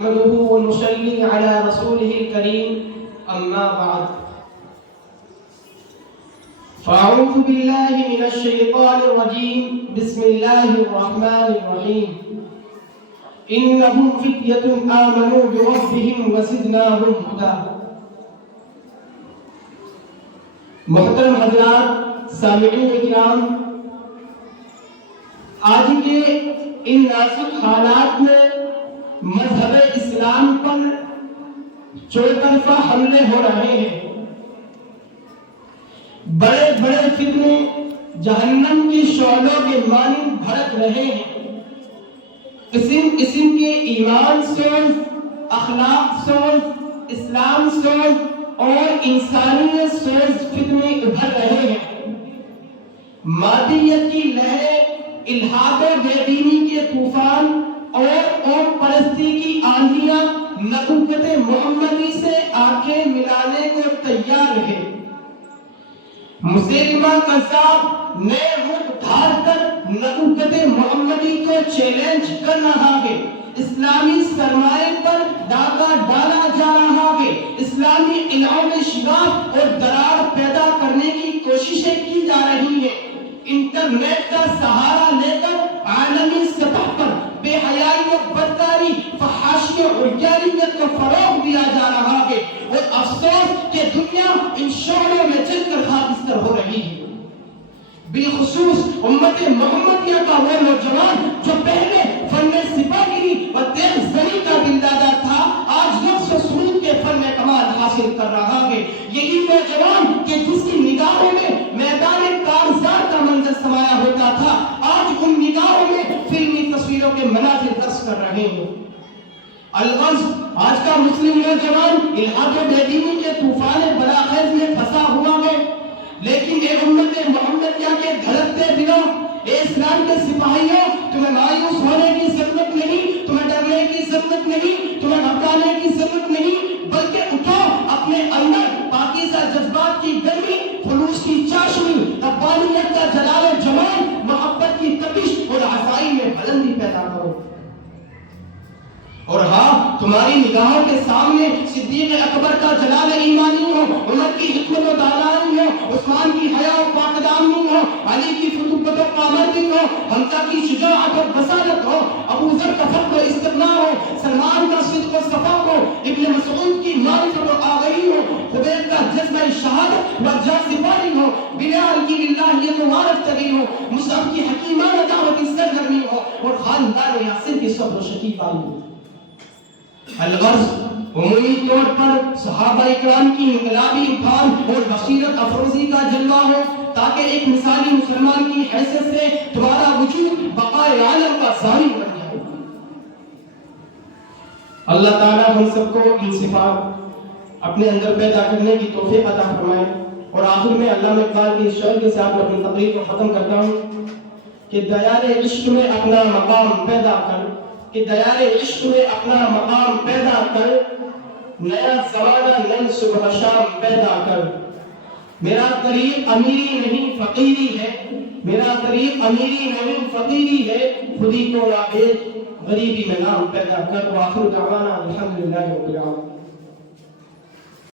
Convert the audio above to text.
نحمده ونصلي على رسوله الكريم أما بعد فأعوذ بالله من الشيطان الرجيم بسم الله الرحمن الرحيم إنهم فتية آمنوا بربهم وزدناهم هدى. محترم حضرات، سامعین کرام، آج کے ان نازک حالات میں مذہب اسلام پر چوطرفہ حملے ہو رہے ہیں. بڑے بڑے فتنے جہنم کی شعلوں کے مانند بھڑک رہے ہیں. قسم قسم کے ایمان سوز، اخلاق سوز، اسلام سوز اور انسانیت سوز فتنے ابھر رہے ہیں. مادیت کی لہریں، الحاد و بے دینی کے طوفان اور قوم پرستی کی آندھیاں نبوت محمدی سے آنکھیں ملانے کو تیار ہے. مسلمہ کذاب نئے رخ دھار کر نبوت محمدی کو چیلنج کر رہا ہے. اسلامی سرمایہ پر ڈاکہ ڈالا جا رہا ہے. اسلامی علوم میں شگاف اور درار پیدا کرنے کی کوششیں کی جا رہی ہیں. انٹرنیٹ کا سہارا لے کر عالمی سطح پر بے حیائی و بدکاری، فحاشی و عریانیت کو فروغ دیا جا رہا ہے. اور افسوس کہ دنیا ان شعلوں میں جل کر خاکستر ہو رہی ہے. بالخصوص امت محمدیہ کا وہ نوجوان جو پہلے فن سپاہی و تیغ زنی کا دلدادہ تھا، آج نفس و سرود کے فن کمال حاصل کر رہا ہے. یہی نوجوان کہ جس کی نگاہوں میں میدان کارزار کا منظر سمایا ہوتا تھا، آج ان نگاہوں میں فلمی تصویروں کے مناظر درس کر رہے ہیں. الغرض، آج کا مسلم نوجوان الحاد و بے دینی کے طوفان بلاخیز میں پھنسا ہوا ہے. لیکن اے امت محمدیہ کے دھڑکتے دلوں، اے اسلام کے سپاہیوں، تمہیں مایوس ہونے کی ضرورت نہیں، تمہیں ڈرنے کی ضرورت نہیں، تمہیں گھبرانے کی ضرورت نہیں، بلکہ اٹھو، اپنے اندر پاکیزہ جذبات کی گرمی، خلوص کی چاشنی، ربانیت کا جلال و جمال، محبت کی تپش اور عفائی میں بلندی پیدا کرو. اور ہاں، تمہاری نگاہوں کے سامنے صدیق اکبر کا جلال ایمانی ہو، عمر کی حکمت و دانائی ہو، عثمان کی حیا و پاکدامنی ہو، علی کی فتوحت و کامردی ہو، حمزہ کی شجاعت و بصارت ہو، ابو ذر کا فقر و استغنا ہو، سلمان کا صدق و صفا ہو، ابن مسعود کی معرفت و آگہی ہو، خبیب کا جذبہ شہادت و جاذبانی ہو، بلال کی الہیت و معرفتگی ہو، مصعب کی حکیمانہ دعوت سرگرمی ہو، اور خاندان یاسر کی صبر و شکیبائی ہو. الغرض، عمومی طور پر صحابہ اکرام کی انقلابی اٹھان اور بصیرت افروزی کا جلوہ ہو، تاکہ ایک مثالی مسلمان کی حیثیت سے تمہارا وجود بقائے عالم کا ثانی بن جائے. اللہ تعالیٰ ہم سب کو ان صفات اپنے اندر پیدا کرنے کی توفیق عطا فرمائے. اور آخر میں علامہ اقبال کی اس شعر کے ساتھ میں اپنی تقریر کو ختم کرتا ہوں کہ دیار عشق میں اپنا مقام پیدا کر، کہ دیار عشق میں اپنا مقام پیدا کر، نیا زمانہ نئی صبح شام پیدا کر. میرا طریق امیری نہیں فقیری ہے، میرا طریق امیری نہیں فقیری ہے، خودی کو راہ غریبی میں نام پیدا کر. وآخر دعوانا الحمدللہ رب العالمین.